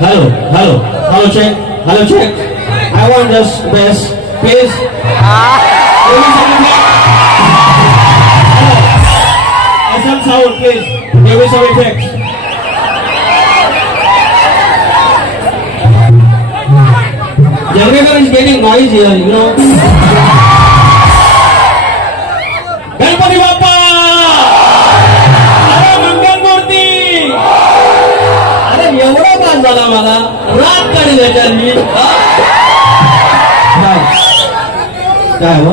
Hello, check. I want just best, please. Some sound, please. Give me some effects. Everyone is getting noise here, you know. Ganpati Bappa! अरे मंगल मूर्ती! अरे एवढा बाज झाला मला रात काढी द्यायच्या मी काय हो?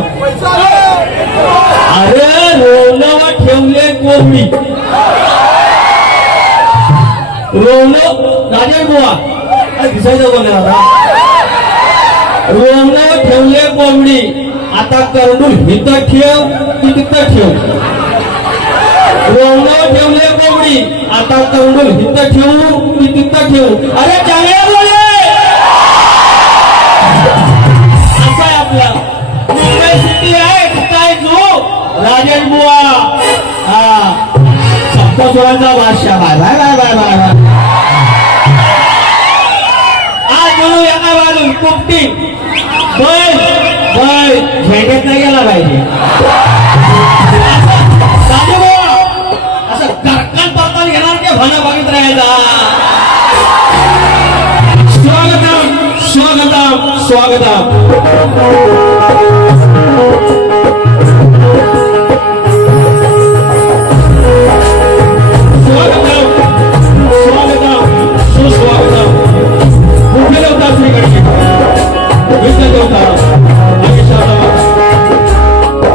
अरे रोवलं ठेवले कोंबडी रोवलं राजेश बुवा दिसायचं कोण आता रोवलं ठेवले कोंबडी आता करडून हिथं ठेव की तिथं ठेव रोवलं ठेवले कोंबडी आता करडून हिथं ठेवू की तिथं ठेवू अरे चांगल्या बोले असं आहे आपला मुंबई सिटी आहे काय जो राजेश बुवा सप्तस्वरांचा बादशाह bye bye bye bye bye आज म्हणू यांना बाजून कुपटी बैल झेंड्यात नाही गेला पाहिजे राजे बुवा असं करकन पाताल घेणार की भाना बघित राहायचा स्वागतम सुस्वागतम मुख्य देवता श्री गणेश विष्णू देवता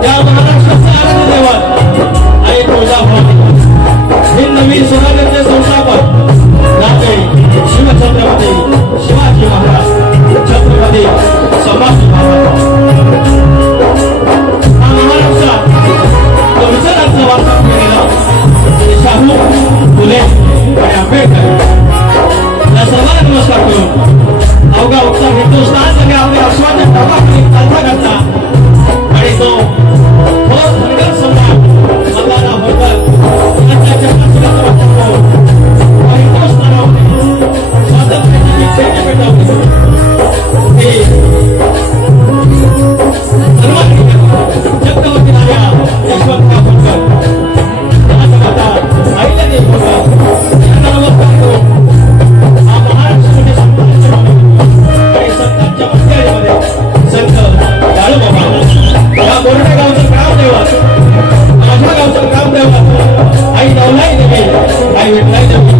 या महाराष्ट्राचा आराध्य दैवत आणि तुळजाभवानी हे नवीन स्वराज्याचे संस्थापक राजे शिवछत्रपती शिवाजी महाराज छत्रपती संभाजी महाराज हा महाराष्ट्रात विचारांचा वारसा केलेला शाहू फुले आणि आंबेडकर या सर्वांना नमस्कार करून अवघा उत्साह हिंदुस्थान सगळे आपले आश्वासन चालता करता आणि तो धनगर सम्राट मल्हारराव होळकर यांच्या जन्मदिनाचा वापर करून हिंदुस्थानामध्ये स्वातंत्र्याची खेळी पेटवली हे छत्रपती राजा यशवंतराव होळकर महामाता अहिल्यादेवी होळकर यांना नमस्कार करून हा महाराष्ट्रामध्ये संतांच्या आणि संतांच्या मंदिरामध्ये संत बाळूबाबा या बोर्डे गावचं ग्रामदैवत माझ्या गावचं ग्रामदैवत आई नवलाई देवी आई विठलाई देवी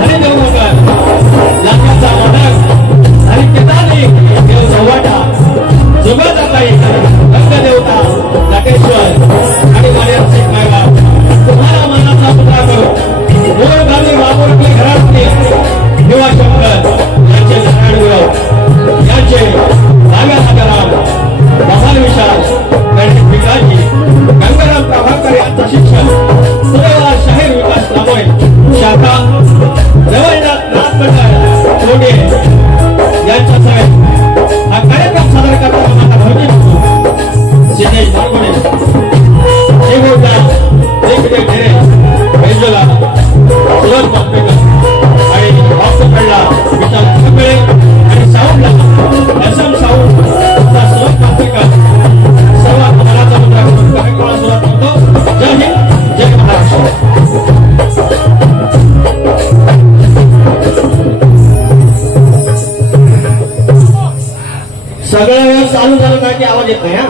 हरिदेव होळकर लाखाचा मानक आणि पिताने देव चव्हाटा जुगाचा ताई रंगदेवता नटेश्वर आणि मार्याचे मायबा तुम्हाला मनाचा पुतळा करून गोड गावी बाबूरकडे घरातले युवाशंकर यांचे नारायण यांचे नागा नागाराम महाल विशाल गणेश भिकाजी गंगाराम प्रभाकर यांचा शिक्षण सुरेला शहर विकास नामोय शाखा रवळनाथ नाथमंडळ कोडे यांच्या समेत हा कार्यक्रम सादर करताना माझा भरपूर सिद्धेश बारगोडे शेगोटा देशदेव ढेरे वेंजोला सुरज बापेकर आणि बापकडला विशाल खंबळे आणि साऊंडला असम साऊंड सुरज बापेकर सर्वात मनाचा मुद्रा करून कार्यक्रमाला सुरुवात करतो जय हिंद जय महाराष्ट्र सगळं वेळ चालू झालं नाही की आवाज येत नाही हा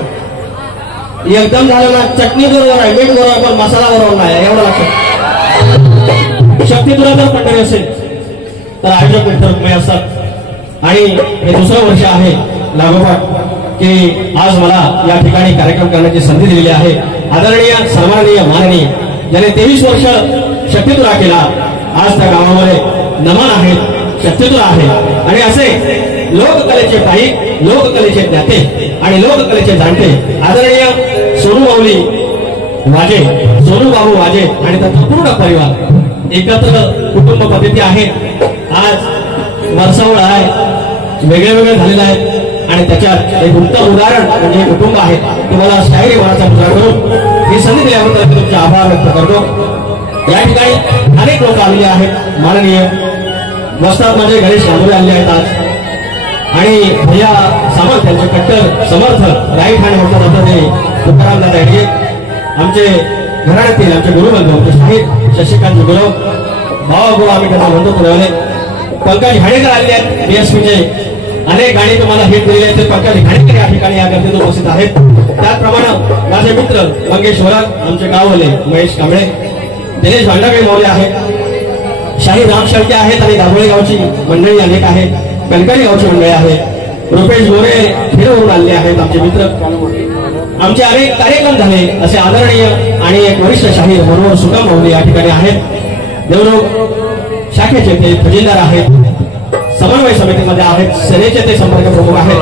एकदम झालं ना चटणी बरोबर आहे मीठ बरोबर पण मसाला बरोबर नाही एवढं लक्षात शक्ती तुला जर पंढरी असेल तर आयोजक विठ्ठल असतात आणि हे दुसरं वर्ष आहे लागोपाठ की आज मला या ठिकाणी कार्यक्रम करण्याची संधी दिलेली आहे आदरणीय सन्माननीय माननीय ज्याने 23 वर्ष शक्तीतुरा केला आज त्या गावामध्ये नमन आहेत शक्तीतुरा आहे आणि असे लोककलेचे काही लोककलेचे ज्ञाते आणि लोककलेचे जाणते आदरणीय सोनू माऊली वाजे सोनू बाबू वाजे आणि त्यांचा पूर्ण परिवार एकत्र कुटुंब पद्धती आहे आज वर्षावळ आहे वेगळे वेगळे झालेले आहेत आणि त्याच्यात एक उत्तम उदाहरण म्हणजे कुटुंब आहे तुम्हाला शाहिरी वराचा मुद्रा करून ही संधी दिल्याबद्दल तुमचे आभार व्यक्त करतो या ठिकाणी अनेक लोक आलेले आहेत माननीय वस्तात माझे गणेश लांबोरे आले आहेत आज आणि भैया सामंत यांचे कट्टर समर्थक राईट हँड म्हटलं जातं ते तुकाराम दादा हेडगे आमचे घराण्यातील आमचे गुरुबंधू आमचे शाहीर शशिकांत गुरव भावा गुरु आम्ही त्यांना म्हणतो पुरवले पंकज घाणेकर आले आहेत बीएसपीचे अनेक गाणी तुम्हाला हिट दिलेले आहेत ते पंकज घाणेकर या ठिकाणी या गर्दीत उपस्थित आहेत त्याचप्रमाणे माझे मित्र मंगेश वरक आमचे गाववाले महेश कांबळे दिनेश भांडागळे मौले आहेत शाही राम शेळके आहेत आणि दाभोळे गावची मंडळी अनेक आहेत कणकणी गावची मंडळी आहेत रुपेश गोरे खेडवरून आले आहेत आमचे मित्र आमचे अनेक कार्यक्रम झाले असे आदरणीय आणि एक वरिष्ठ शाहीर मनोहर सुगम मौली या ठिकाणी आहेत देवरोग शाखेचे ते खजिनदार आहेत समन्वय समितीमध्ये आहेत सेनेचे ते संपर्क प्रमुख आहेत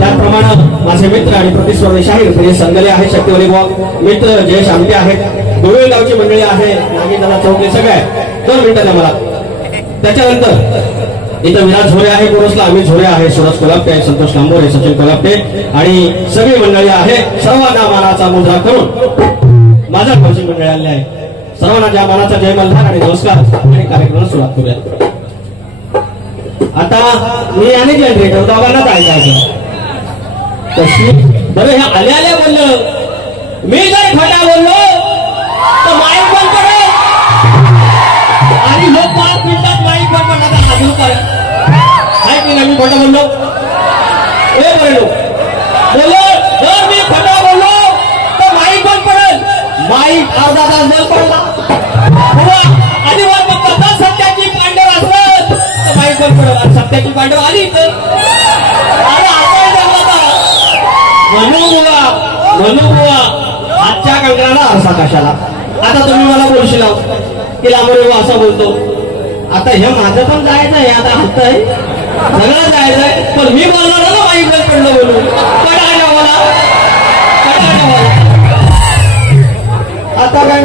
त्याचप्रमाणे माझे मित्र आणि प्रतिस्पर्धी शाहीर प्रिय संगले आहेत शक्तिवली मित्र जयेश आमटे आहेत गोवेगावची मंडळी आहे नागेंद्रला चौकले सगळे 2 मिनिटांना मला त्याच्यानंतर इथं विराज झोरे आहे कोरसला अमित झोरे आहे सुरज कोल्हापटे संतोष लांबोरे सचिन कोल्हापटे आणि सगळी मंडळी आहे सर्वांना मानाचा मुद्रा करून माझ्या गावची मंडळी आली आहे सर्वांना ज्या मानाचा जय मल्हार आणि नमस्कार आणि कार्यक्रमाला सुरुवात करूया आता मी आणि जनरेटर दोघांना ऐकायचं कशी बरं ह्या आल्या आल्या बोललं मी जर खोटा बोललो तर माईक बंद करेल आणि लोक 5 मिनिटात माईक बंद करण्याचा हाजर काय की मी खोटा बोललो ए बोललो बोलो जर मी खोटा बोललो तर माईक बंद पडेल माईक अर्धा तास बंद पडला आधी वर बघता सत्याची पांडव असत तर माईक बंद पडेल सत्याची पांडव आली तर म्हणून आजच्या कंकणाला असा कशाला आता तुम्ही मला बोलशील की लांबोरे असं बोलतो आता हे माझं पण जायचं आहे आता हसतंय सगळं जायचंय पण मी बोलणार ना माईक बंद पडलं बोलून कटाळ्या मला आता काय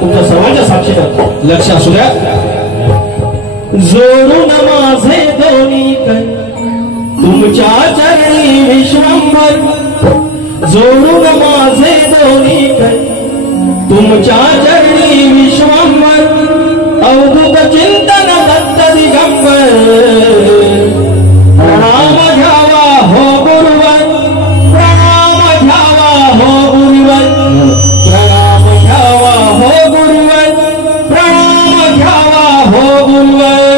तुमच्या सर्वांच्या साक्षीनं लक्ष असू द्या जोडून माझे दोन्ही तुमच्या चरणी विश्वंभर जोडून माझे दोन्ही तुमच्या चरणी विश्वंभर अवधूत चिंतन दत्त दिगंबर प्रणाम घ्यावा हो गुरुवर प्रणाम घ्यावा हो गुरुवर प्रणाम घ्यावा हो गुरुवर प्रणाम घ्यावा हो गुरुवर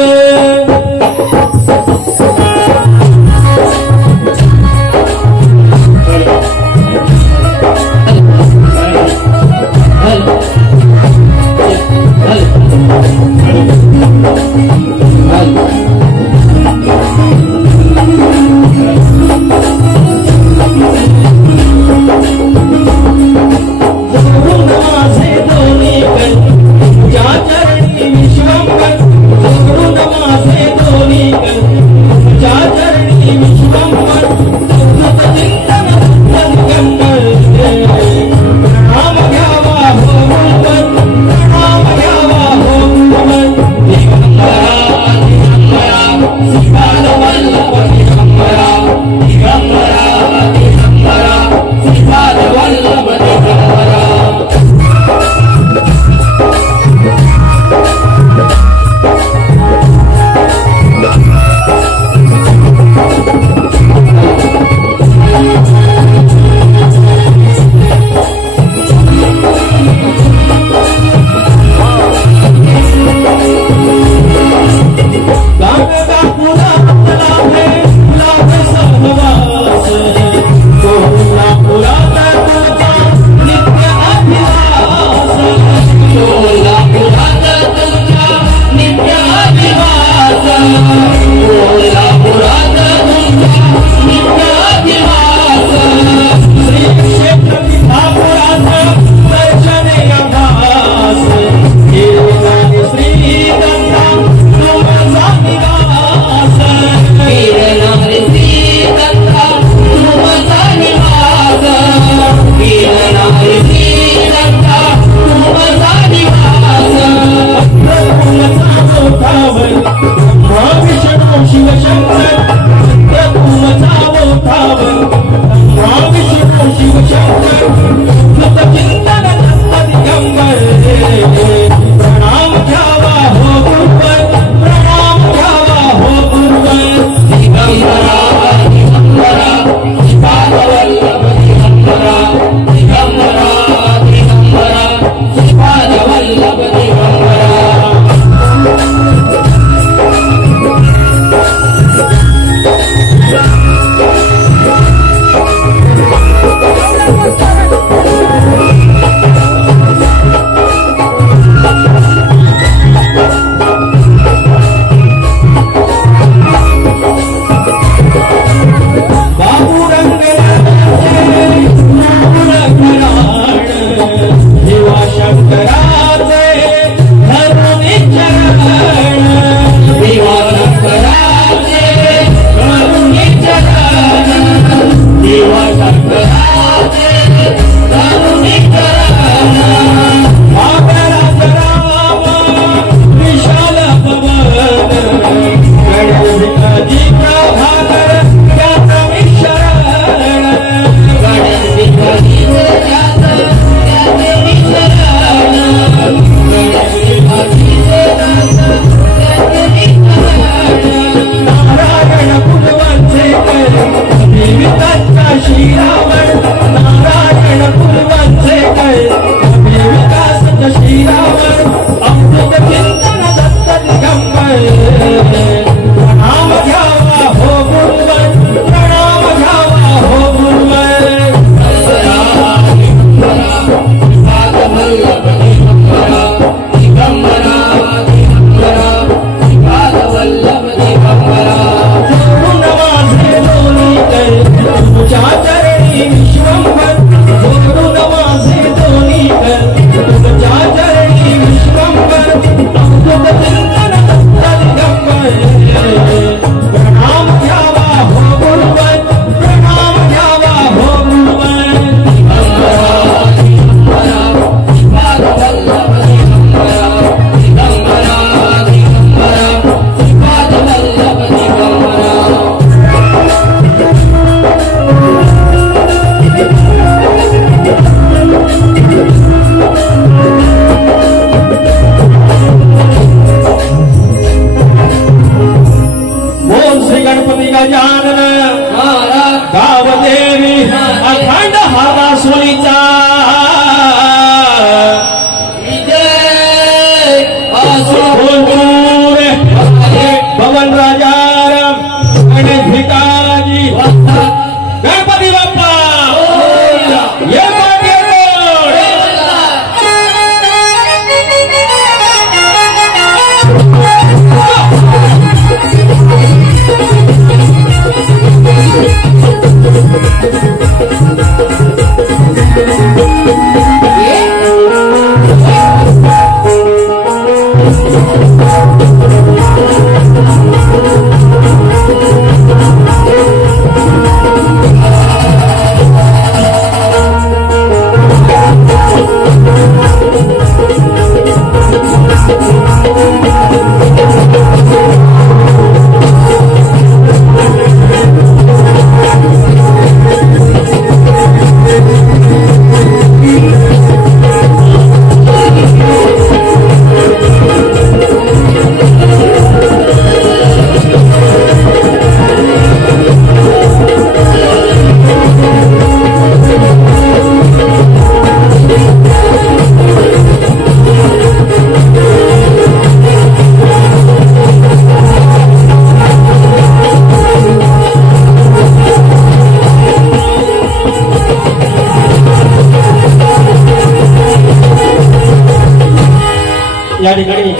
या ठिकाणी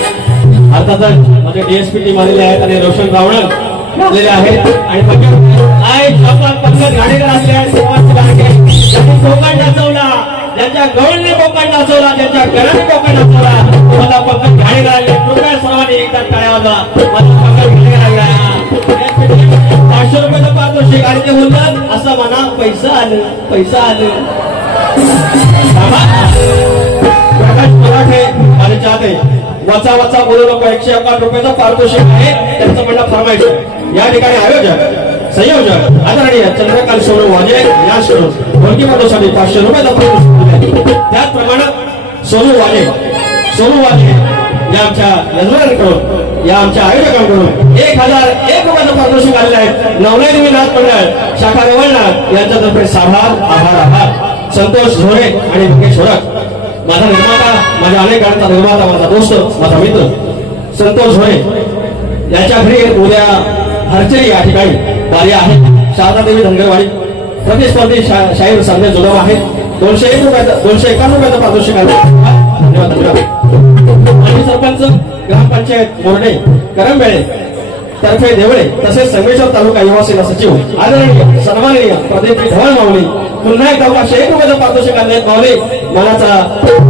अर्थातच माझे डीएसपी टीम आलेले आहेत आणि रोशन रावण आलेले आहेत आणि पंकज गाडेकर आलेले आहेत. ज्यांनी कोकण नाचवला, ज्यांच्या गवळने कोकण नाचवला, ज्यांच्या घराने कोकण नाचवला, मला पंकज गाडेकर आले. कृपया सर्वांनी एकदा टाळ्या वाजवा. मला पंकज गाडेकर आलेला आहे. 500 रुपयाचं पारितोषिक आणि ते बोलतात असं म्हणा पैसा आलं पैसा आलं. प्रकाश मराठे माझे चाहते वाचा वाचा बोलू नको. 111 रुपयाचं पारितोषिक आहे त्यांचं म्हणणं फरमाईश. या ठिकाणी आयोजक संयोजक आदरणीय चंद्रकांत सोनू वाजे याकडून ढोलकी पदोसाठी 500 रुपयाचं पारितोषिक. त्याचप्रमाणे सोनू वाजे या आमच्या यजमानांकडून या आमच्या आयोजकांकडून 1001 रुपयाचं पारितोषिक आलेलं आहे. नवनवीन नाथ मंडळ शाखा रवळनाथ यांच्यातर्फे आभार. संतोष झोरे आणि मुकेश ओळख माझा निर्माता, माझ्या अनेक गाण्याचा निर्माता, माझा दोस्त, माझा मित्र संतोष झोरे याच्या घरी उद्या हरचेरी या ठिकाणी वारी आहे. शारदादेवी धनगरवाडी प्रतिस्पर्धी शाहीर संदेश जोडव आहे. 201 रुपयाचं पारितोषिक आहे. धन्यवाद. माजी सरपंच ग्रामपंचायत मोरडे करंबेळे तर्फे देवळे तसेच संगमेश्वर तालुका युवा सेना सचिव आदरणीय सन्माननीय प्रदीप धवळ माऊली पुन्हा एकदा 101 रुपयाचं पारितोषिक आणले. माऊली मनाचा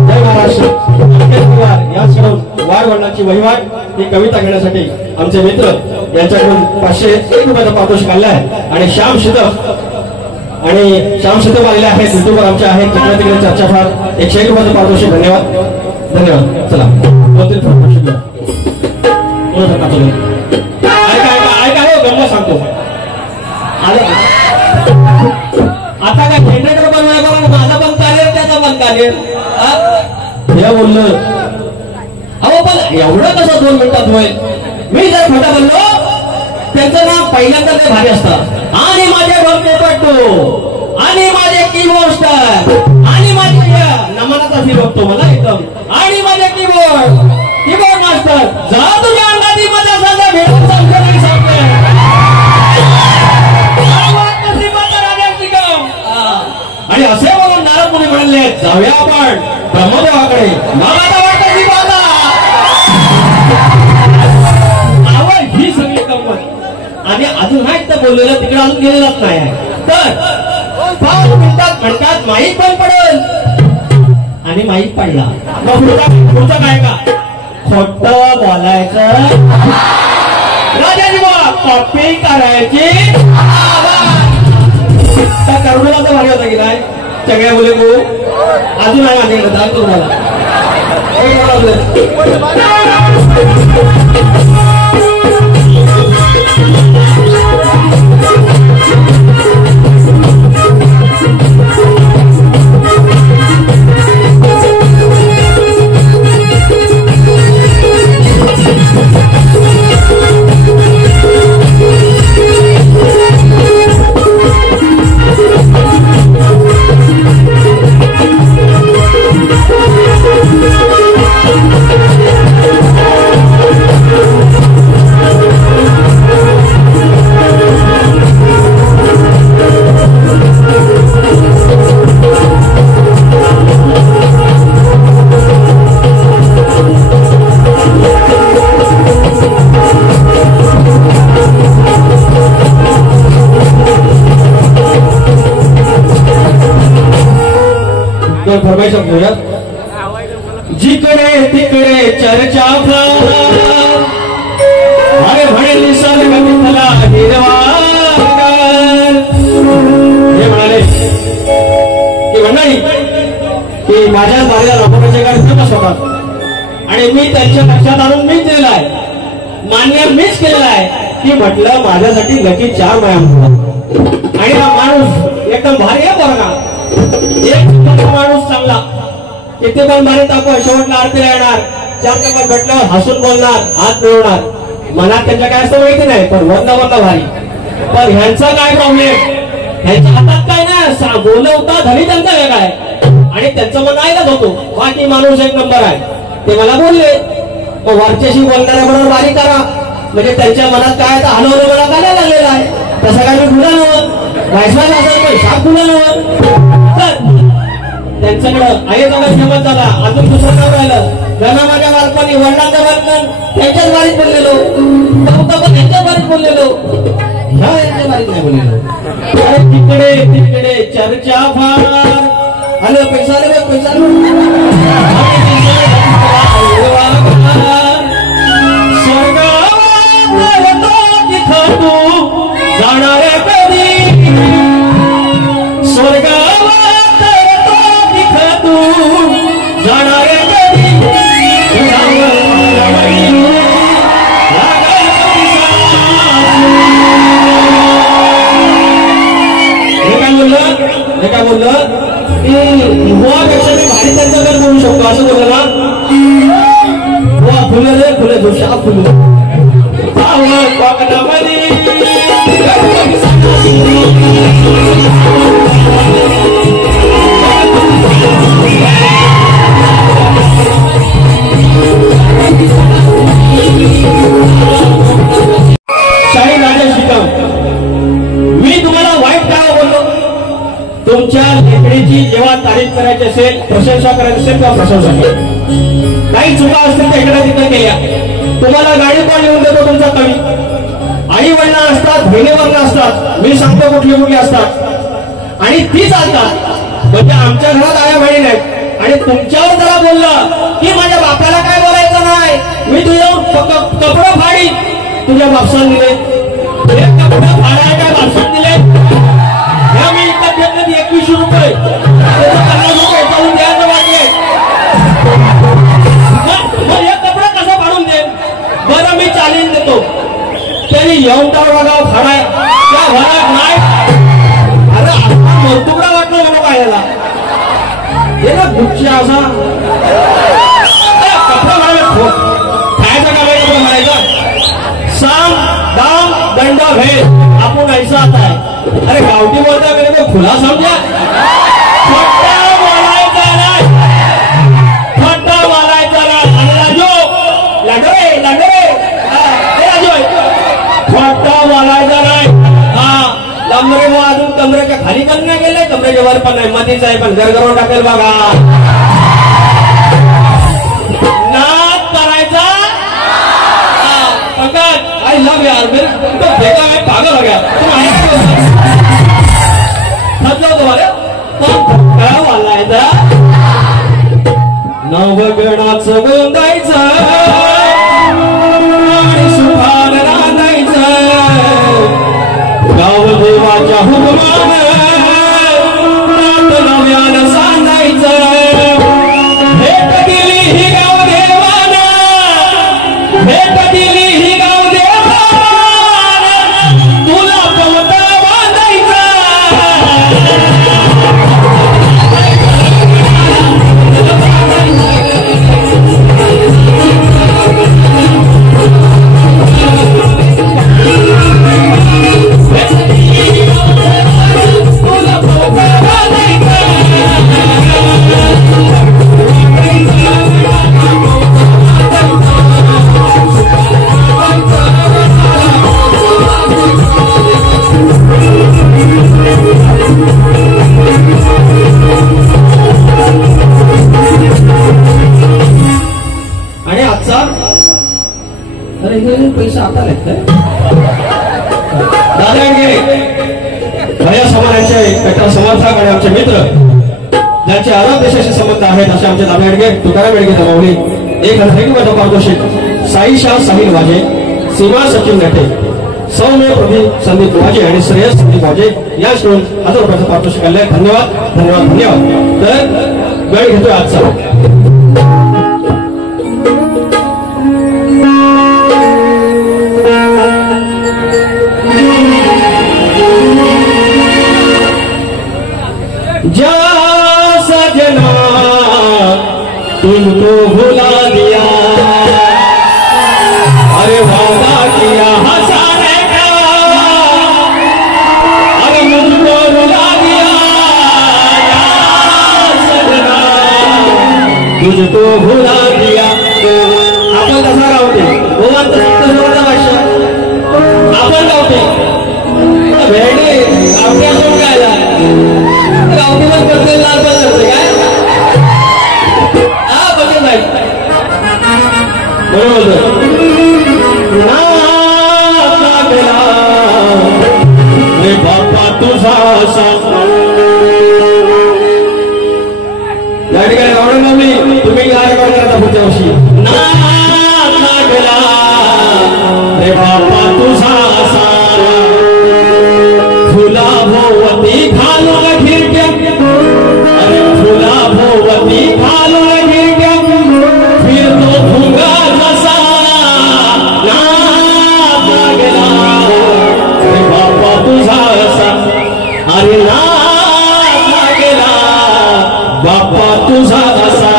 जय महाराष्ट्र. याचकडून वाढ वडिलांची वहिवाट ही कविता घेण्यासाठी आमचे मित्र यांच्याकडून 501 रुपयाचं पारितोषिक आणलं आहे. आणि श्याम शितप आलेले आहेत. युट्यूबवर आमचे आहेत. तिकडे तिकडे चर्चा फार 101 रुपयाचं पारितोषिक. धन्यवाद. चला ऐका हो गंमत सांगतो. आता काय जनरेटर बनवायला माझा पण चालेल त्याचा पण चालेल हे बोललं. अहो पण एवढं कसं 2 मिनिटात होईल. मी जर खोटा बोललो त्यांचं नाव पहिल्यांदा ते भारी असतात. आणि माझे भरपूर पट्टू आणि माझे कीबोर्ड स्टार आणि माझे नमनाचा फी बघतो मला एकदम आणि माझे कीबोर्ड मास्टर जा तुझ्या अंगाची माझ्या सध्या भेटून सांगतो नाही सांगते. आणि असे बोलून नारद मुनी म्हणले जाऊया आपण ब्रह्मदेवाकडे. ही सगळी गंमत आणि अजून हा एकदा बोललेलं तिकडे अजून गेलेलाच नाही आहे. तर 5 मिनिटात म्हणतात माहीत पण पडेल आणि माहीत पडला मग पुढचा काय का खोट बोलायचं राजाजी बा कॉपी करायची. त्या करुणाचा भारी होता की नाही सगळ्या बोले गो अजून आहे माझ्याकडे दाखवतो तुम्हाला. फरमाई शकतो. जिकडे तिकडे चर्चा अरे म्हणे निसर्ग मिथला हिरवागार. हे म्हणाले की मंडळी की माझ्या बारीला राबवण्याचे काय फेमस होतात आणि मी त्यांच्या लक्षात आणून मीच दिलेला आहे, मान्य मीच केलेला आहे की म्हटलं माझ्यासाठी लकी 4 मयाम. आणि हा माणूस एकदम भारी आहे बरं का. एक माणूस चांगला किती पण भारी तापं शेवटला आरतीला येणार, 4 चपात भेटल्यावर हसून बोलणार, हात मिळवणार. मनात त्यांच्या काय असतं माहिती नाही, पण वरला भारी. पण ह्यांचा काय प्रॉब्लेम, ह्यांच्या हातात काय नाही, बोलवता धनी त्यांचा वेगळा आहे आणि त्यांचं मन ऐकत होतो. बाकी माणूस एक नंबर आहे. ते मला बोलले वरच्याशी बोलणाऱ्या बरोबर बारी करा, म्हणजे त्यांच्या मनात काय आता हलवलं मला काय लागलेलं आहे. तसं काय मी खुला नव्हतं, वायसवास असेल पण साप खुला नव्हतं. त्यांच्याकडं आईचा फेमस झाला. अजून दुसरं नाव राहिलं गणा माझ्या बालपणी वडिलांच्या बालपण त्यांच्याच बारीत बोललेलो, पण त्यांच्याच बारीत बोललेलो, ह्या यांच्या बारीत नाही बोललेलो. तिकडे तिकडे चर्चा फार. हॅलो पैसा आले पैसा स्वर्गावर तू जाणारे कधी, स्वर्गावर तू जाणारे कधी. हे काय बोललं की हुवापेक्षा मी भारी त्यांच्याकडे बोलू शकतो असं बोललं ना. हुवा फुलं रे फुलं जोशा फुलं शाही राजेश निकम, मी तुम्हाला वाईट काय बोललो. तुमच्या लेखणीची जेव्हा तारीफ करायची असेल, प्रशंसा करायची असेल तेव्हा प्रशंसा केली. काही चुका असतील त्या इकडे तिकडे केल्या. तुम्हाला गाडी कोण लिहून देतो तुमचा कवी, आई वडिला असतात, बहिणी वर्ण असतात, मी सांगतो कुठली कुठली असतात आणि ती चालतात. म्हणजे आमच्या घरात आया बहिणी नाहीत आणि तुमच्यावर जरा बोललं की माझ्या बापाला काय बोलायचं नाही, मी तुझ्या कपडे फाडी, तुझ्या बापसान दिले कपडे फाडायला काय बापसान दिले. ह्या मी इकडे घेतले 2100 रुपये, 50 रुपये चालून द्यायचं वाटले. मग हे कपडे कसं फाडून दे बरं, मी चालीन देतो. त्यांनी येऊन तर बघा फाडाय त्या घरात नाही. अरे तुकडा वाटलं मला पाहायला हे ना गुच्ची असा कपडा म्हणायला खायचा का कपडा म्हणायचा. साम दाम दंड भेद आपण ऐसा आता आहे. अरे गावठी बोलता मेरे को खुला समझा. खोटा बोलायचा नाही, खोटा बोलायचा नाही. लाजो लाडोरे लाडोरे खोटा बोलायचा नाही. हा कमरे अजून कमरेच्या खाली पण नाही गेले, कमरेच्या वर पण नाही, मधीच आहे पण गरगरून टाकेल बघा. नाद करायचा आई लव यार मेरे तो देखा मैं पागल हो गया. तुम आए समझो तुम्हारे काय वालायचा नवगणाचं गोंदायचं आणि सुभान रांधायचं. गाव देवाच्या हुकमान नव्यानं सांगायचं. भेट दिली ही गाव देवानं, भेट दिली ही गाव देवानं, तुला कवता बांधायचं. पैसा आता लागतंय दादा भैया समाजाचे कट्टर समर्थक आणि आमचे मित्र ज्यांचे अरब देशाशी संबंध आहेत असे आमचे दादा हेडगे तुकाराम हेडगे जमावले 1000 रुपये पारितोषिक साईशाह साहिल वाजे सीमा सचिन नेटे सौम्य प्रदीप संदीप वाजे आणि श्रेयस संदीप वाजे या श्रोण 1000 रुपयाचं पारितोषिक आले. धन्यवाद धन्यवाद धन्यवाद. तर वेळ घेतोय आजचा जा सजना तुमको भुला दिया अरे वादा किया हंसाने का अरे मुझको भुला दिया सजना तुझको भुला दिया. आपण कसा गावते गोवांत भाषा आपण गावते भेडे गावते असून काय गावठीवर करते लाल करते काय हा बघत नाही बरोबर रे बाप्पा तुझा या ठिकाणी गावडे लावली तुम्ही काय रेकॉर्ड करता पुढच्या वर्षी गेला रे बाप्पा तुझा फुला भोवती घालून घिरट्या अरे फुला भोवती घालून घिरट्या फिरतो भुंगा जसा नाचा गेला अरे बाप्पा तुझा असा अरे नाचा गेला बाप्पा तुझा असा.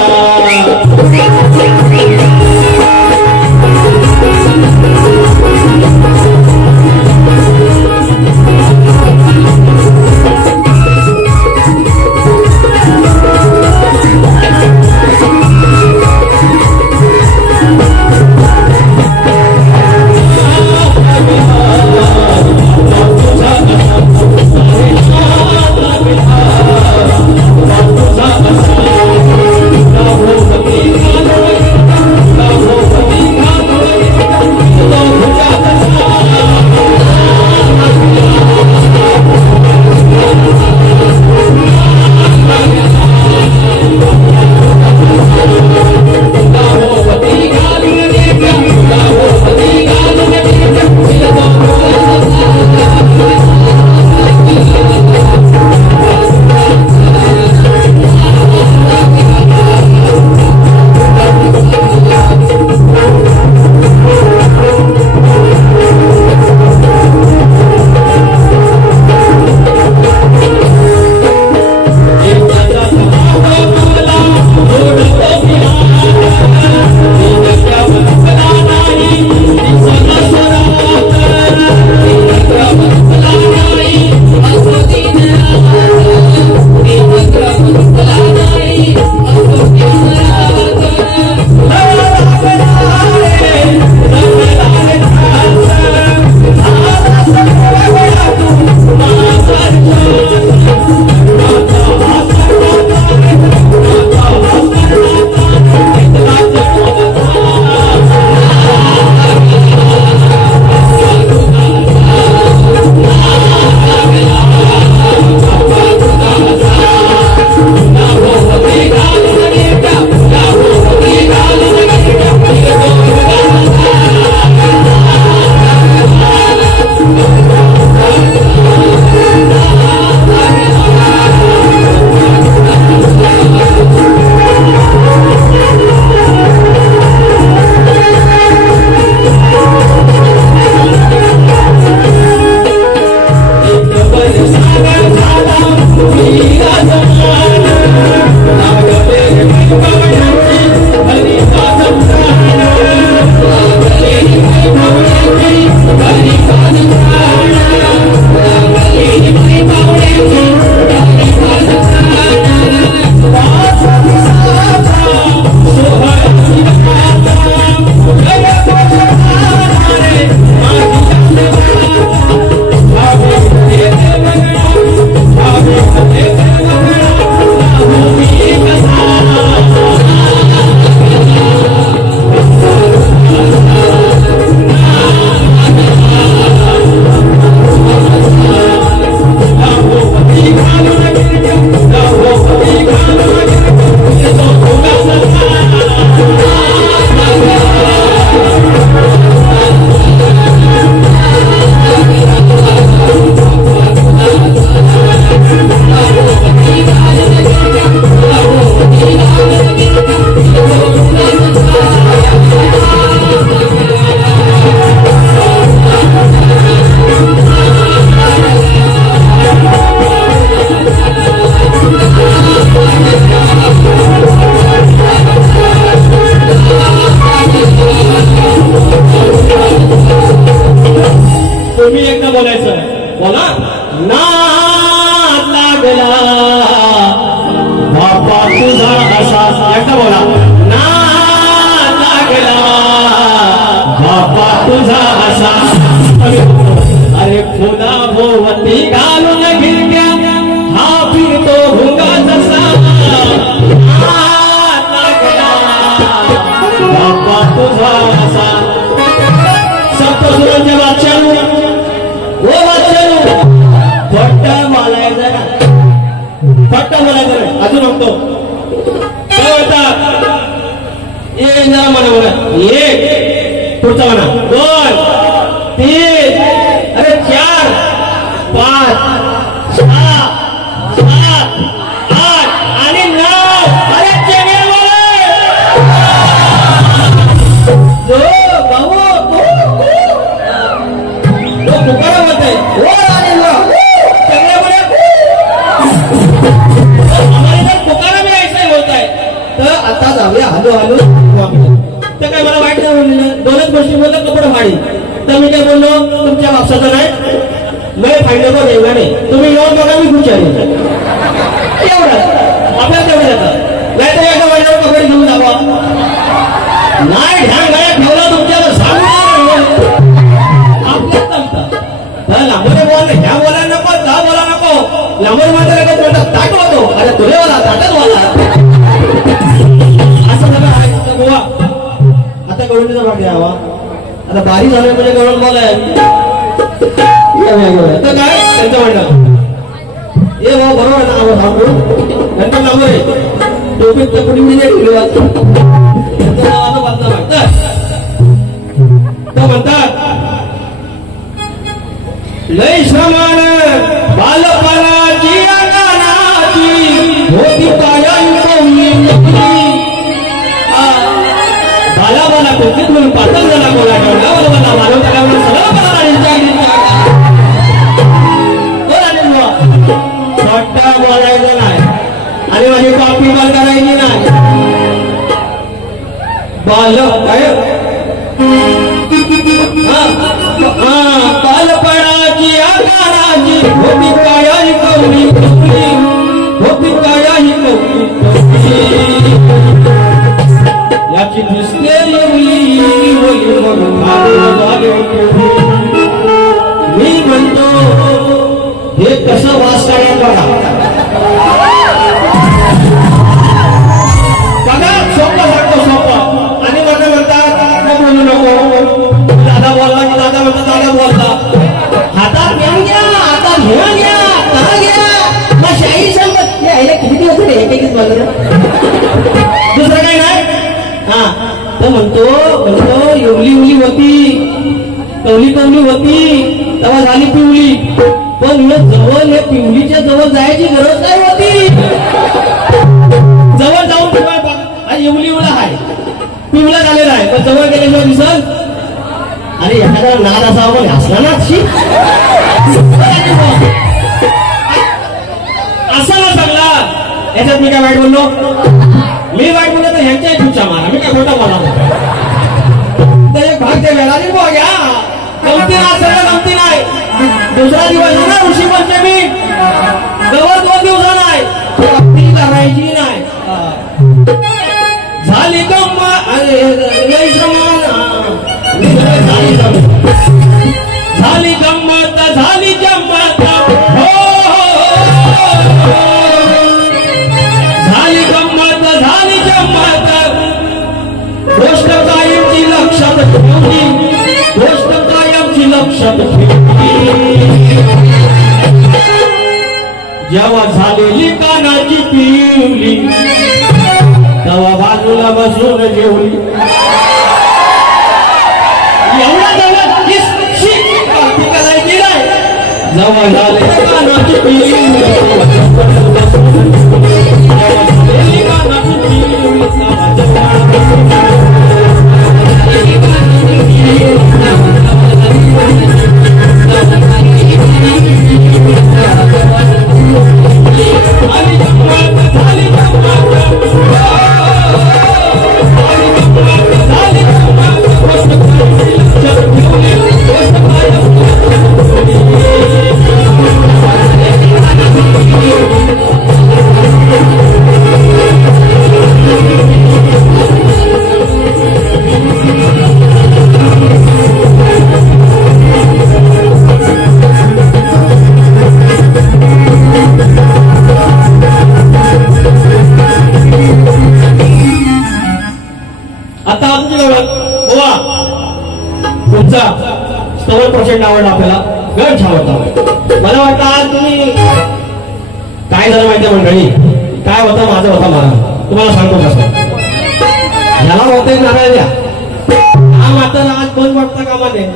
असा अरे खुदा भोवती घालून गिरक्या हा फिरतो भुंगा जसा बाप्पा तुझा असा सप्तसुरांच्या वाच्यानु ओ वाच्यानु फट्ट बोलायचं ना फट्ट बोलायचं नाही अजून म्हणतो काय होता ये जरा म्हणा म्हणा एक पुढचा म्हणा 2 3 अरे 4 5 6 7 8 आणि 9 अरे चेंगळे जो भाऊ तो पुकारा मत आहे ओ आणि चेंगळे बोले हमारे इधर पुकारा भी ऐसा ही होता है तर आता जाऊया हॅलो हॅलो तर काय मला वाईट नाही बोललेलं 2च गोष्टी बोललं कपडे फाडी तर मी काय बोललो तुमच्या बापसाचं नाही मी फायदा पण देऊ नाही तुम्ही येऊन बघा मी खुश आहे एवढं आपल्याला तेवढं जातं नाही तर एका महिन्यावर कपडे घेऊन जावा नाही ध्यान गाया ठेवलं तुमच्यावर सांगणार आपल्याच जमतं तर लांबोरे बोल ह्या बोलायला नको जा बोला नको लांबोरे मात्र लगेच म्हणतात ताट होतो अरे तुले बोला ताटच बोला असं सगळं आहे गोवा आता गवळणीचा भाग द्यावा आता बारी झालं म्हणजे गवळण बोलाय तर काय त्यांचं म्हणणं ए भाऊ बरोबर ना आवाज सांगू नंतर नंबर आहे टोपीत तर कुणी म्हणजे त्यांचं नावाचं बांधलं म्हणतात म्हणतात लय श्रमाण बालपणाची अंगणाची होती बाला बाला कोणतीच म्हणून पातळ झाला बोला ठेवला बोला मला मानव त्याला म्हणून सगळं मला छोट्या बोलायचं नाही आणि माझी कॉपी बॉल करायची नाही बाल काय बालपणाची आकाराची होती कायाही कवडी होती कायाही कवडी याची दिसते मी म्हणतो हे कसं वास काढायला बघा बघा सोपं वाटतो सोपं आणि मला म्हणतात बोलू नको दादा बोलला की दादा म्हणतात दादा बोलता हातात घेऊन घ्या हातात घेऊन घ्या कहा घ्या मग शाही संपत यायला किती दिवस रे एक बोललं दुसरं काही नाही हा तर म्हणतो एवढी उली होती कवली कवली होती तेव्हा झाली पिवली पण जवळ हे पिवलीच्या जवळ जायची गरज नाही होती जवळ जाऊन एवढी एवढा आहे पिवला झालेला आहे पण जवळ गेल्याशिवाय दिसल अरे एखादा नाद असावा पण हसला ना असा ना चांगला याच्यात मी काय वाईट बोललो मी वाईट बोललो तर ह्यांच्याही तुमच्या मारा मी काय खोटा बोला तर एक भाग ते वेळाने बघ्या गमती ना सगळं गमती नाही दुसरा दिवस ना ऋषी पंचमी जवळ 2 दिवसा नाही गमती करायची नाही झाली गम्मा अरे झाली गंमत झाली जम्मत हो झाली गंमत झाली जम्मत गोष्ट कायमची लक्षात ठेवली गोष्ट कायमची लक्षात ठेवली जेव्हा झालेली कानाची पिवली तेव्हा बाजूला बसून जेवली एवढा जवळ करायची नाही जवळ झाले कानाची पिवली 100% आवडला आपल्याला, गण छान होता. मला वाटतं आज तुम्ही काय झालं माहिती मंडळी, काय होता माझा होता मारा, तुम्हाला सांगतो कसं. ह्याला होतंय नारळ द्या, हा मात्र आज बंद वाटतं कामा नये.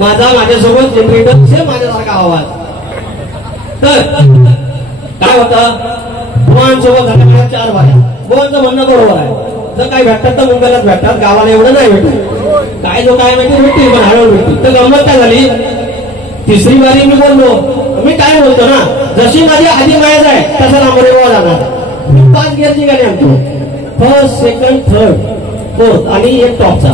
माझा माझ्यासोबत जनरेटर सेम माझ्यासारखा आवाज. तर काय होतं, बुवांसोबत झाल्या 4 बाऱ्या. बुवांचं म्हणणं बरोबर आहे, जर काही भेटतात तर मुंबईलाच भेटतात, गावाला एवढं नाही भेटत. काय जो काय माहिती भेटतील, पण हळूहळू भेटतील. तर गंमत काय झाली, तिसरी बारी मी बोललो, मी काय बोलतो ना, जशी माझी आधी मायाच आहे तसा नामदेवा जाणार. मी 5 गिअरची गाडी आणतो, फर्स्ट, सेकंड, थर्ड, फोर्थ आणि एक टॉपचा.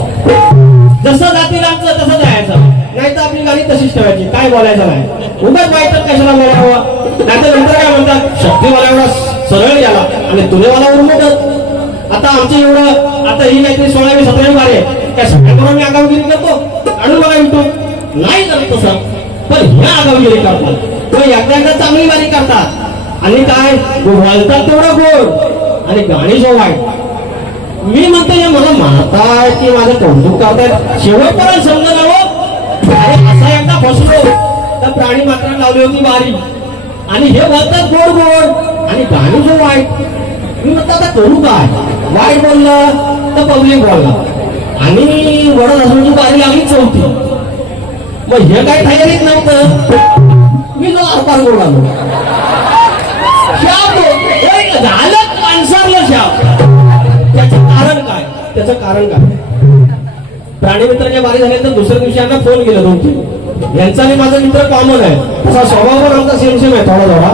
जसं जातील आमचं तसं जायचं, नाही तर आपली गाडी तशीच ठेवायची. काय बोलायचं नाही, उगाच वाईट कशाला बोलावं. नाहीतर नंतर काय म्हणतात, शक्तीवाला एवढा सरळ गेला आणि तुझेवाला उरमटत. आता आमची एवढं, आता ही काहीतरी 16वी 17वी बारी आहे, त्या सगळ्यांकडून मी आगावगिरी करतो, आणून बघा विटू नाही करत तसं. पण ह्या आगावगिरी करतात, एकदा चांगली बारी करतात आणि काय बोलतात तेवढं गोड आणि गाणी जो वाईट. मी म्हणतो हे मला मारताय की माझं कौतुक करतायत, शेवटपर्यंत समजा नावं. असा एकदा फसलो तर प्राणी मात्र लावली होती बारी आणि हे बोलतात गोड गोड आणि गाणी जो वाईट. मी म्हणतो आता करू काय, वाईट बोललं तर पब्लिक बोलला आणि वडत असून ती बारी लागली 4थी. मग हे काही तयारीत नव्हतं, मी जो आरपार गोड आलो झालं माणसारलं शाप. त्याचं कारण काय, त्याचं कारण काय, प्राणीमित्राच्या बारी झाल्यानंतर दुसऱ्या दिवशी आम्ही फोन केला 2-3. यांचा आणि माझा मित्र कॉमन आहे, तसा स्वभाव पण आमचा सेम सेम आहे थोडा थोडा.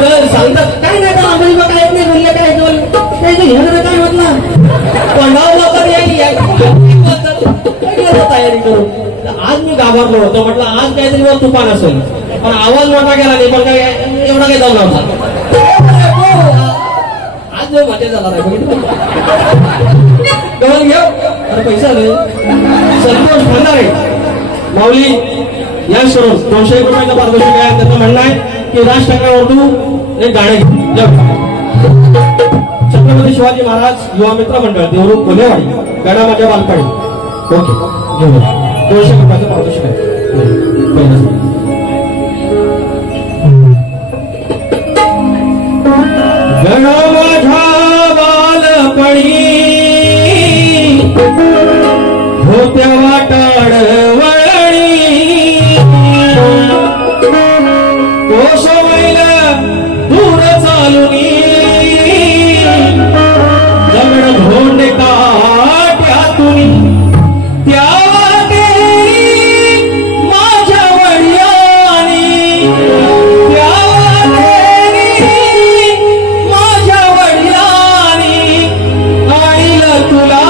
तर सांगतात काय नाही का आम्ही काय नाही बोलले, काय ह्यानं काय म्हटलं पंडावलं तयारी करून. आज मी घाबरलो होतो, म्हटलं आज काहीतरी वर तुफान असेल, पण आवाज मोठा गेला नाही, पण काय एवढा काही जाऊ नव्हता. आज जो मजा झाला नाही कळून घेऊ. अरे पैसा आले संतोष भंडारे माऊली यश करून 200 रुपयाचा पारितोषिक आहे. त्याचं म्हणणं आहे की राज ठाकरेवर तू एक गाणे घे. छत्रपती शिवाजी महाराज युवा मित्र मंडळ देवरूप कोलेवाडी गडा माझ्या बालपाडी. ओके घेऊ 200 रुपयाचं पारितोषिक आहे. गडा माझ्या बालपणी होत्या वाटाड वळणी, कोश मैल दूर चालुनी दगड धोंडे काट्यातुनी त्या माझ्या वडिलांनी, त्या माझ्या वडिलांनी आणलं तुला.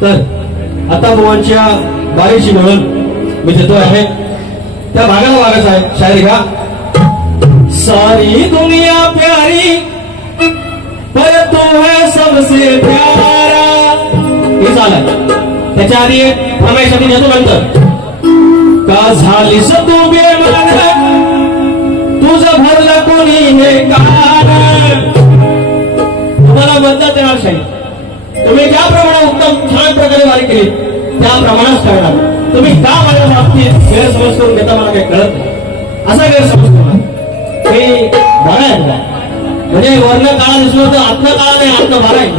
तर आता बुवांच्या बारीची मिळून मी देतो आहे, त्या भागाला भागाचा आहे शायरी का. सारी दुनिया प्यारी पर तू है सबसे प्यारा. हे झालं, त्याच्या आधी फरमाईसाठी घेतो नंतर. का झालीस तू बेमान तुझं भरलं कोणी हे कारण. तुम्हाला बदलत येणार शाही, तुम्ही ज्याप्रमाणे उत्तम छान प्रकारे वारी केली त्याप्रमाणेच करणार. तुम्ही का माझ्या बाबतीत गैरसमज करून घेता मला काही कळत नाही. असा गैरसमज करा हे बरं आहे तुला, म्हणजे वर्ण काळा दिसलो तर आत्म काळा नाही, आत्म बरा आहे.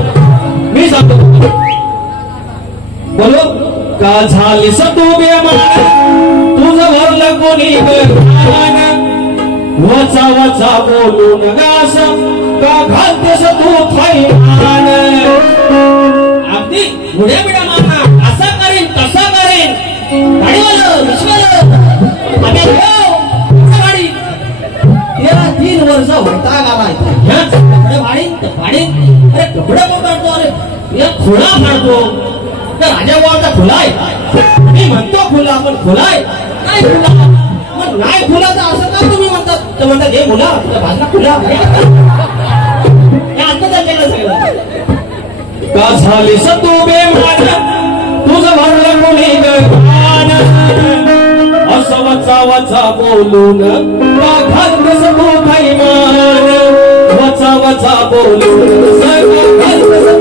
मी सांगतो बोलो का झालीस तू बेमान तुझं भरलं कोणी गण वचा वचा बोलून गास का घालतेस तू थैमान अगदी उड्या बिड्या मारणार असा करेन तसा करेन गाडीवालं विश्वालं अबे गाडी तेरा 3 वर्ष वैताग आलाय कपडे भाडीन अरे कपडे कोण काढतो अरे या खुला फाडतो तर राजाभाऊचा खुला आहे मी म्हणतो खुला पण खुला आहे नाही खुला मग नाही खुला तर असं का तुम्ही म्हणतात तर म्हणतात हे मुला तुझ्या भाषा खुला हे आता त्यांच्याकडे सगळं का झालीस तू बेमान तुझं भरलं कोणी गण असं वचा वचा बोलून का घालतेस तू थैमान वचा वचा बोलून का घालतेस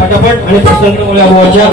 फटाफट आणि प्रश्न बोलायच्या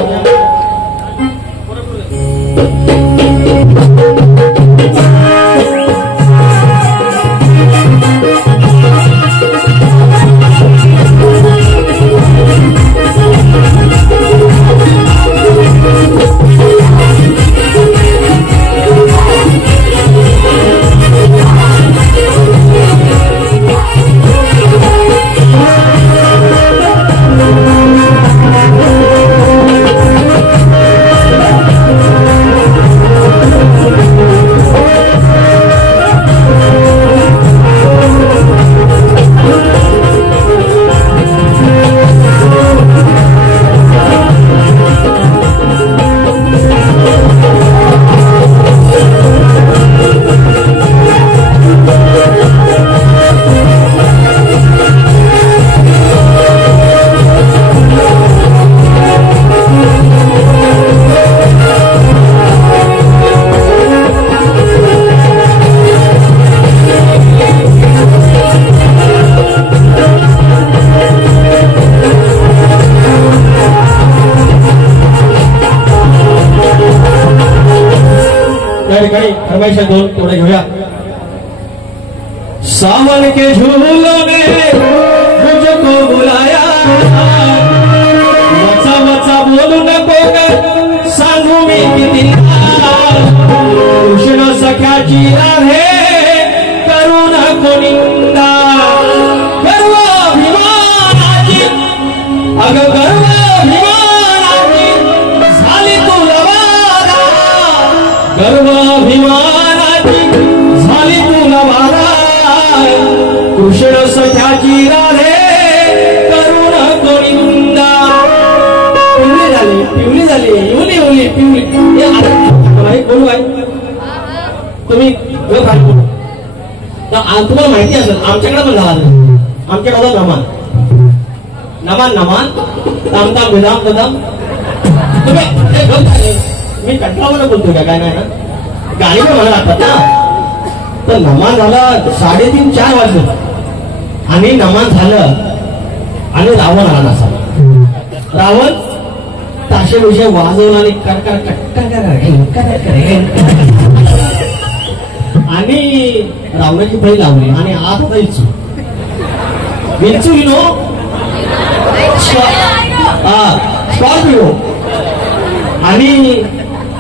फरमाईश आहे दोन थोडे घेऊया. सावन के झूलों ने मुझको बुलाया, वचा वचा बोलू नको ग सांगू मी किती, कृष्ण सख्याची राहे करू नको निंदा, गर्वाभिमानाची अग गर्वाभिमानाची झाली तुला वादा, गर्वाभिमानाची झाली तुला वादा, कृष्ण सख्याची राहे करू नको निंदा. पिवली झाली इवली इवली पिवली. बोलू बाई तुम्ही बोलू. तुम्हाला माहिती असेल आमच्याकडे पण झाला, आमच्याकडे होता नमान नमान नमान ताम ताम बेदाम बदाम. तुम्ही मी कंटाळाला बोलतोय का काय नाही ना, गाणी पण मला लागतात ना. तर नमान झाला 3:30-4 वाजले आणि नमान झालं आणि रावण आला नसा. रावण ताशे विषय वाजवला आणि आणि रावणाची फळी लावली आणि आत होता इच्छू विंचू हिनो स्कॉर्पिओ आणि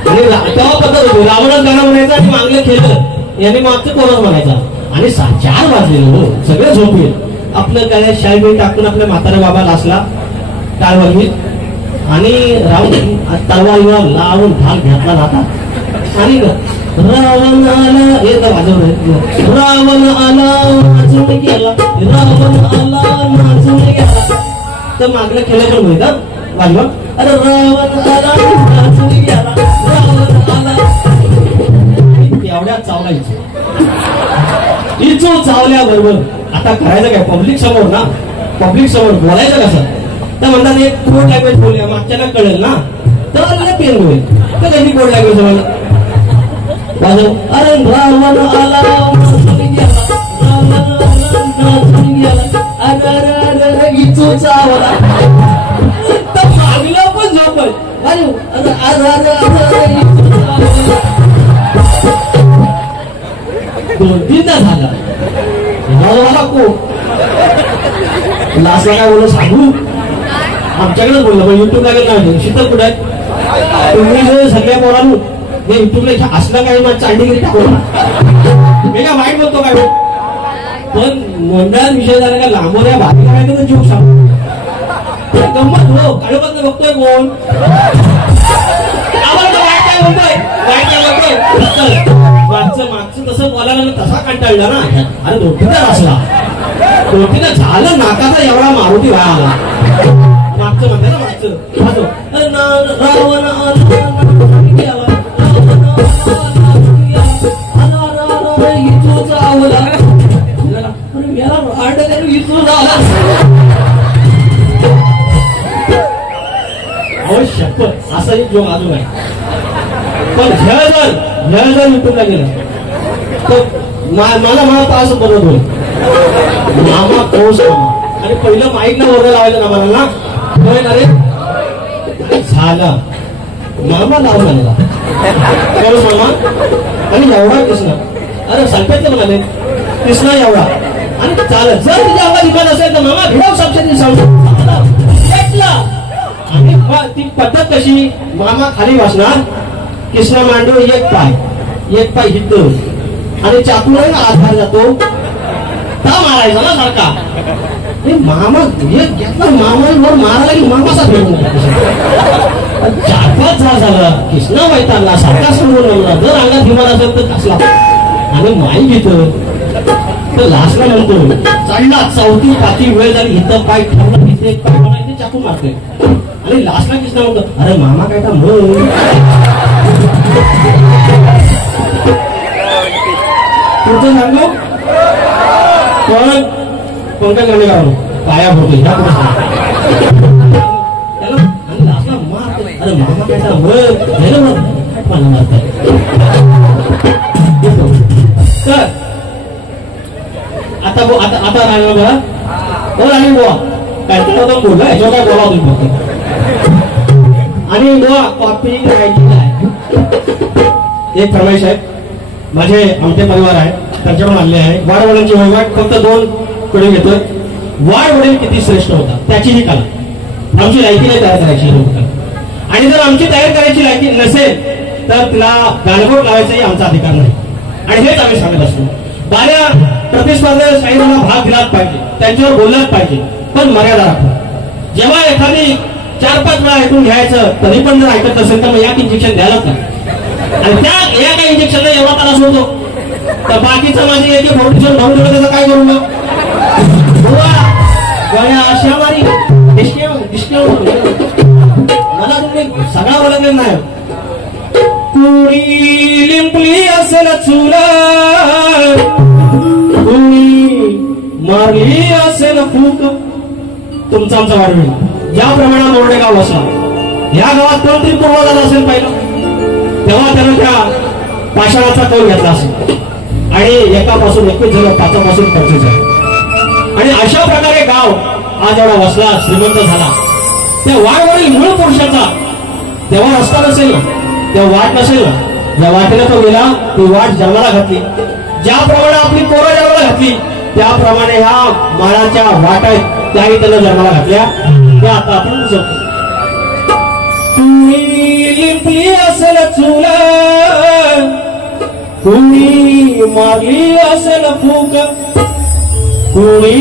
तेव्हा पद्धत होती रावणच गाणं म्हणायचं आणि मागलं खेळलं याने मागचं कोणच म्हणायचा. आणि 4 वाजलेलं हो सगळे झोपले. आपलं काय शाई बी टाकून आपल्या म्हातारा बाबा लासला टाळ वाजवीत आणि रावण तलवारीवर लावून ढाल घेतला जाता आणि रावण आला हे तर वाजवलं. रावण आला नाचून गेला, रावण आला नाचून गेला. तर मागलं केलं पण होईल वाजवा. अरे रावण आला नाचून गेला, रावण आला. एवढ्या चावलायची इचू चावल्याबरोबर आता करायचं काय, पब्लिक समोर ना, पब्लिक समोर बोलायचं कसं. तर म्हणतात एक कोड लँग्वेज बोलूया मागच्याला कळेल ना, तर पेन होईल. तर त्यांनी कोड लँग्वेज वाजव. अरे रावण आला नाचून गेला, रावण आला नाचून गेला, अरे इचू चावला. तर मागलं पण झोपल. अरे इचू चावला. 2-3दा झाला लास्टला काय बोलू सांगू, आमच्याकडेच बोललं पण युट्यूबला गेलं नाही. शीतल कुठे आहे तुम्ही जे सगळ्या पोरांनो हे युट्यूबला असलं काही मग चांडीगिरी टाकू मी का वाईट बोलतो काय, पण मंडळात विषय झाला का लांबोऱ्या भारी करायचं तर जोक सांगू गंमत हो. काळोखात बघतोय कोण वाईट काय बोलतोय, वाईट काय बोलतोय. मागचं तसं बोलायला तसा कंटाळला ना. अरे दोघीचा असला दोघीनं झालं नाकाचा एवढा मारुती व्हाय आला. मागचं म्हणते ना मागचं रावण शपथ असा एक जोग अजून आहे. पण ह्या जर युट्यूबला गेलं तर मला त्रास बनवत होईल मामा कोस मामा. आणि पहिलं माईकला वगैरे लावायचं ना मला ना अरे झालं मामा लावून आलेला कोस मामा आणि एवढा कृष्ण. अरे संकेतलं म्हणाले कृष्णा एवढा आणि चालत जर तुझ्या आवाज इकडे असेल तर मामा भिडाव आणि ती पद्धत कशी मामा खाली वाचणार कृष्णा मांडव एक पाय हिटतो आणि चाकूला आधार जातो का मारायचा ना सारखा. मामा एक घेतला मामा मारायला की मामाचा भेटून 4-5 झाड झालं कृष्णा वैतांना सारखा समोर जर अंगात हिमाल असेल तर कसला आणि माई घेतो तर लास्टला म्हणतो चढला 4थी-5थी वेळ झाली इथं पाय ठेवला इथे एक पाय ठेवला इथे चाकू मारते आणि लास्टला कृष्णा म्हणतो अरे मामा काय का तुमचं सांगू पण पंकज गाणेगाव पाया भरतो ह्या त्याला आणि लास्टला मारतो अरे मामा काय का मला मारतात. तर आता राहिला बघा हो राणी बुवा काय तर बोलला ह्याच्यावर काय बोला तुम्ही फक्त. आणि बुवा कॉपी करायची काय एक फरमाईश आहे माझे आमटे परिवार आहे त्यांच्याकडून आणले आहे. वाडवडिलांची वहिवाट फक्त 2 कडे घेतोय. वाडवडील किती श्रेष्ठ होता त्याची ही कला, आमची लायकी नाही तयार करायची ही. आणि जर आमची तयार करायची लायकी नसेल तर तिला गालबोट लावायचाही आमचा अधिकार नाही. आणि हेच आम्ही सांगत असतो. बाऱ्या प्रतिस्पर्धेला शाहीराला भाग दिलाच पाहिजे, त्यांच्यावर बोललाच पाहिजे, पण मर्यादा राखून. जेव्हा एखादी 4-5 वेळा ऐकून घ्यायचं तरी पण जर ऐकत असेल तर मग एक इंजेक्शन द्यायलाच नाही. आणि त्या एका इंजेक्शनला एवढा त्रास होतो तर बाकीचं माझी एक फाउंडेशन भाऊ दिलं त्याचं काय करू मग? अशा मारी मला तुम्ही सगळा बोलत नाही. कुणी लिंपली असेल चुला, कुणी मारली असेल फूक. तुमचा आमचा वाढवेल ज्याप्रमाणे मोरडे गाव असला, या गावात कोणतरी पूर्वजात असेल पाहिलं तेव्हा त्यानं त्या पाषाणाचा कौल घेतला असेल आणि एकापासून 21 झालं, 5पासून 25 झालं. आणि अशा प्रकारे गाव आज एवढा वसला श्रीमंत झाला. त्या वाडवरील मूळ पुरुषाचा तेव्हा रस्ता नसेल ना, तेव्हा वाट नसेल ना, ज्या वाटेला तो गेला ती वाट जन्माला घातली. ज्याप्रमाणे आपली पोरं जन्माला घातली त्याप्रमाणे ह्या माळाच्या वाटा त्याही त्याला जन्माला घातल्या. त्या आता आपण जगतो. कुणी लिंपली असेल चुला, कुणी मारली असेल फूक. कुणी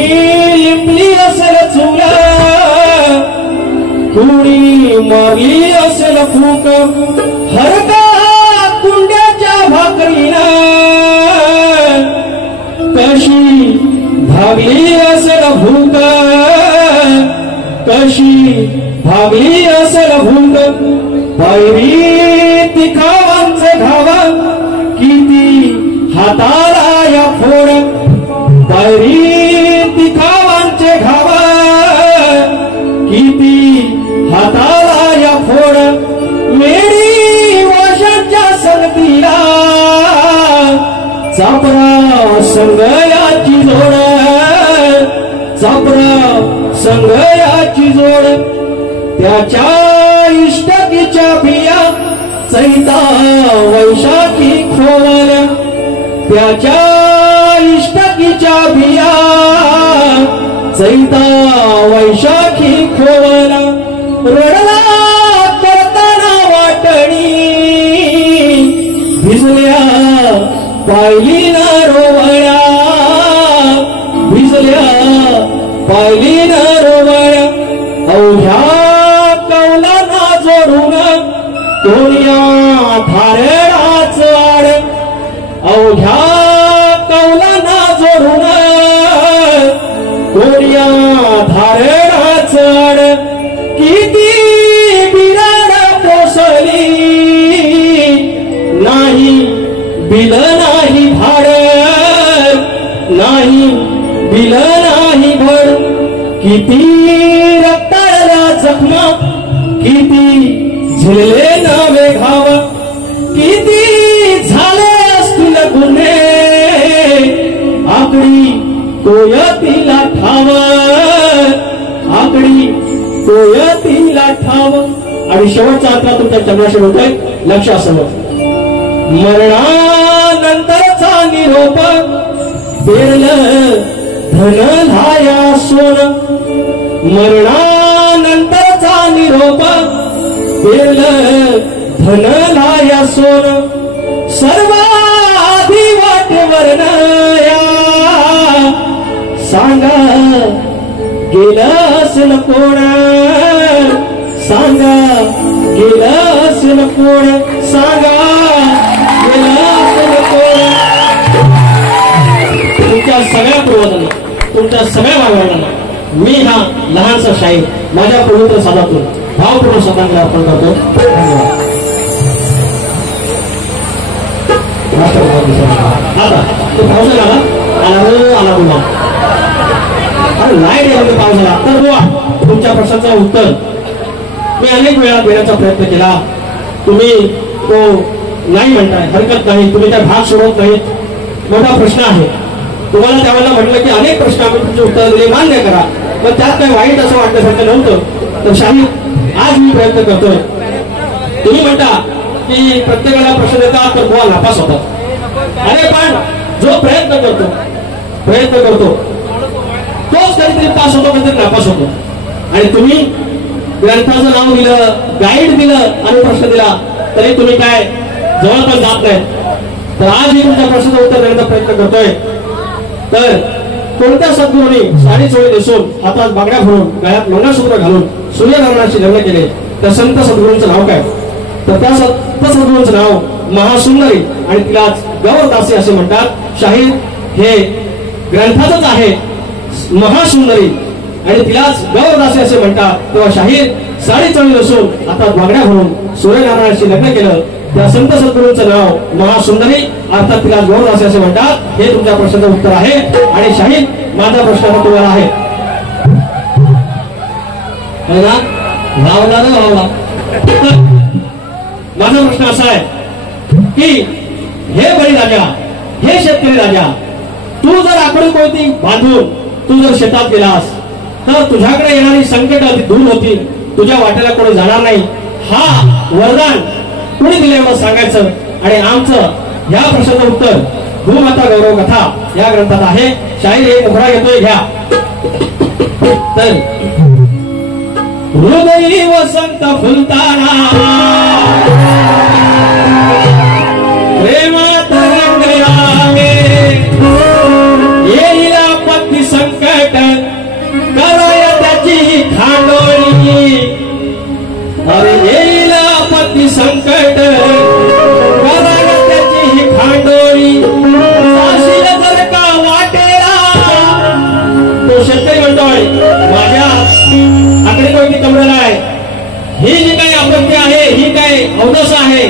लिंपली असेल चुला, कुणी मारली असेल फूक. हरका कुंड्याच्या भाकरीला कशी भागली असेल भूक, कशी भागली असेल भूक. पायरी तिखावांचे घावा किती हाताला या फोड. पायरी तिखावांचे घावा किती हाताला या फोड. मेरी वाशांच्या संगतीला चापरा संगयाची जोड, चापरा संगयाची जोड. त्याच्या इष्टकीच्या बिया चैता वैशाखी खोवल्या. त्याच्या इष्टकीच्या बिया चैता वैशाखी खोवल्या. रडला करताना वाटणी भिजल्या पायली ना रोवळ्या, भिजल्या पायली ना रोवळ्या. अवघ्या कौलांना जोडून कोण्या धारेडाच आड. अवघ्या कौलांना जोडून कोण्या धारेडाच आड. किती बिराड पोसली नाही बिल नाही भाड, नाही बिल नाही भड. किती रक्ताळल्या जखमा, किती झिलले नवे घाव. किती झाले असतील गुन्हे आकडी कोयतीला ठाव, आकडी कोयतीला ठाव. आणि शेवटचा अंतरा तुमच्या चंद्राशी होतोय, लक्ष असावं. मरणानंतरचा निरोप पेरलं धन धाया सोन. मरणानंतरचा निरोप पेरलं धन धाया सोन. सर्वाधी वाटेवर नया सांगा गेलं असेल कोण, सांगा गेलं असेल कोण, सांगा गेलं असेल कोण. तुमच्या सगळ्या पूर्वजांना, तुमच्या सगळ्या मागण्यांना मी हा लहानसा शाहीर माझ्या पवित्र सादातून भावपूर्ण श्रद्धांजली अर्पण करतो. आता तो पावसाला आला बोला अरे लाईट यायला पावसाला. तर बुवा तुमच्या प्रश्नाचं उत्तर मी अनेक वेळा देण्याचा प्रयत्न केला. तुम्ही तो नाही म्हणताय, हरकत नाही, तुम्ही त्या भाग सोडत नाहीत. मोठा प्रश्न आहे. तुम्हाला त्यावेळेला म्हटलं की अनेक प्रश्न आम्ही तुमची उत्तर दिले, मान्य करा. पण त्यात काही वाईट असं वाटण्यासारखं नव्हतं. तर शाहीर आज मी प्रयत्न करतोय. तुम्ही म्हणता की प्रत्येकाला प्रश्न देतात तर बुवा नापास होतात. अरे पण जो प्रयत्न करतो तोच कधीतरी पास होतो, कधीतरी नापास होतो. आणि तुम्ही ग्रंथाचं नाव दिलं, गाईड दिलं आणि प्रश्न दिला तरी तुम्ही काय जवळपास जात नाही. तर आज मी तुमच्या प्रश्नाचं उत्तर देण्याचा प्रयत्न करतोय. तर कोणत्या सद्गुरूंनी साडी चोळी नेसून हातात बांगड्या भरून गळ्यात मंगळसूत्र घालून सूर्यनारायणाशी लग्न केले त्या संत सद्गुरूंचं नाव काय? तर त्या संत सद्गुरूंचं नाव महासुंदरी आणि तिलाच गौरदासी असे म्हणतात. शाहीर हे ग्रंथातच आहे महासुंदरी आणि तिलाच गौरदासी असे म्हणतात. तेव्हा शाहीर साडी चोळी नेसून हातात बांगड्या भरून सूर्यनारायणाशी लग्न केलं त्या संत सद्गुरूंचं नाव महासुंदरी अर्थात तिला गौरदासी असे म्हणतात. हे तुमच्या प्रश्नाचं उत्तर आहे. आणि शाहीर माझा प्रश्न तुम्हाला आहे भावला. माझा प्रश्न असा आहे की हे बळीराजा, हे शेतकरी राजा, तू जर आकडे कोणती बांधून तू जर शेतात गेलास तर तुझ्याकडे येणारी संकट दूर होतील, तुझ्या वाटेला कोणी जाणार नाही. हा वरदान कुणी दिले एवढं सांगायचं. आणि आमचं या प्रश्नाचं उत्तर भूमाता गौरव कथा या ग्रंथात आहे. शाहीर एक उघडा घेतोय घ्या. तर हृदयी वसंत फुलताना प्रेमात रंग यावे, येईल आपत्ती संकट कराय त्याची खांडोळी. अरे येईल आपत्ती संकट कराय त्याची खांडोळी. साशील जर का वाटेला, तो शेतकरी म्हणतोय माझ्या आकडे कोणती कमरेला आहे, ही जी काही आपत्ती आहे, ही काय अवदस आहे,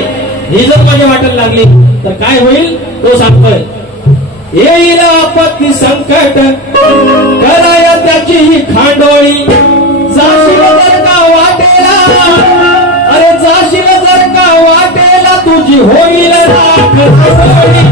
ही जर माझ्या वाटेला लागली तर काय होईल तो सांगतोय. येईल आपत्ती संकट कराय त्याची ही खांडोळी. जाशील जर का वाटेला, अरे जाशील जर का वाटेला तुझी होईल राख रांगोळी.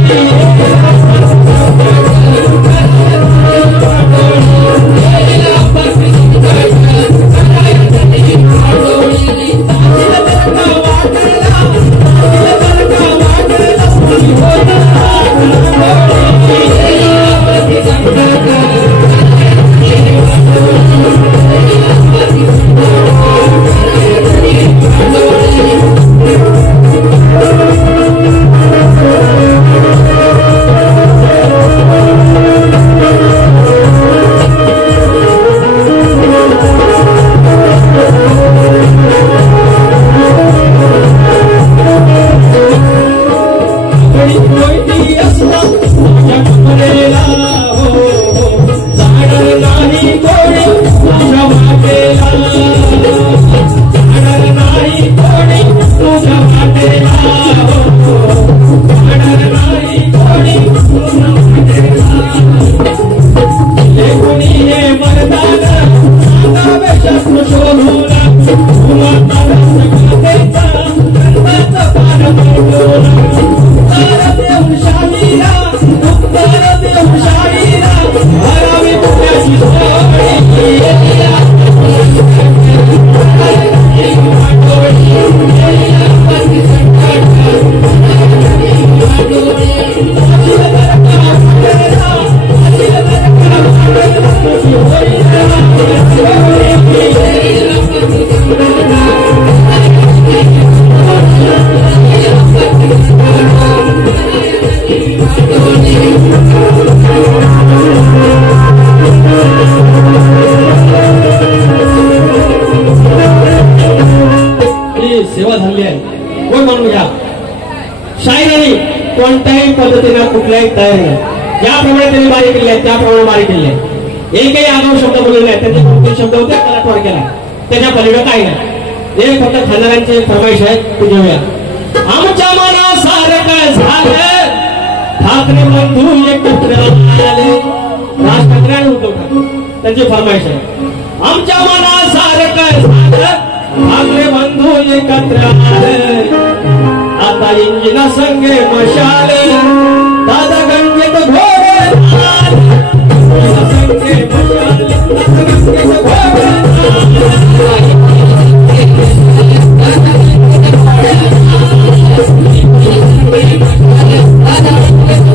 सेवा झाली आहे. कोण म्हणून घ्या. शाहिरांनी कोणत्याही पद्धतीने कुठल्याही तयारी नाही. ज्याप्रमाणे त्यांनी बारी केली आहे त्याप्रमाणे बारी केली आहे. एकही आगाऊ शब्द बोललेले नाही. त्यांचे कोणते शब्द होते तलाटवार केला, त्याच्या पलीकडे काही नाही. हे फक्त खाणाऱ्यांचे फरमाईश आहे ते घेऊया. आमच्या मनासारखं झालं ठाकरे बंधू एकत्र आले. राज ठाकरे आणि उद्धव ठाकरे त्यांची फरमाईश आहे. आमच्या मनासारखं झालं ठाकरे बंधू एकत्र आले. आता इंजिना संगे मशाले दादा गंगेत घोडे संगे मशाले दादा गंगेत घोडे. Thank you.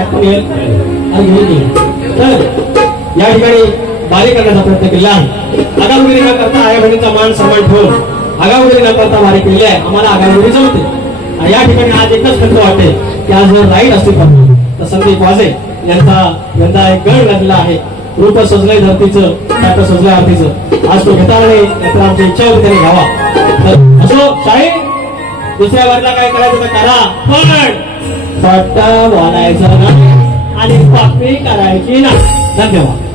आठवण येईल आणि घेऊन येईल. तर या ठिकाणी बारी करण्याचा प्रयत्न केला आहे. आगाऊगिरी न करता आई बहिणीचा मान सन्मान ठेवून आगाऊगिरी न करता बारी केली आहे. आम्हाला आगाऊगिरी जमते. आणि या ठिकाणी आज एकच खंत वाटते की आज जर राईट असतील तर संदीप वाजे यांचा यंदा एक गड घातलेला आहे. रूप सजलंय धरतीचं, ताट सजलंय आरतीचं. आज तो घेता नाही तर आमची इच्छा होती त्याने घ्यावा. तर असो शाहीर दुसऱ्या वारीला काय करायचं तर करा, पण फट्टा बोलायचं नाही आणि कॉपी करायची नाही. धन्यवाद.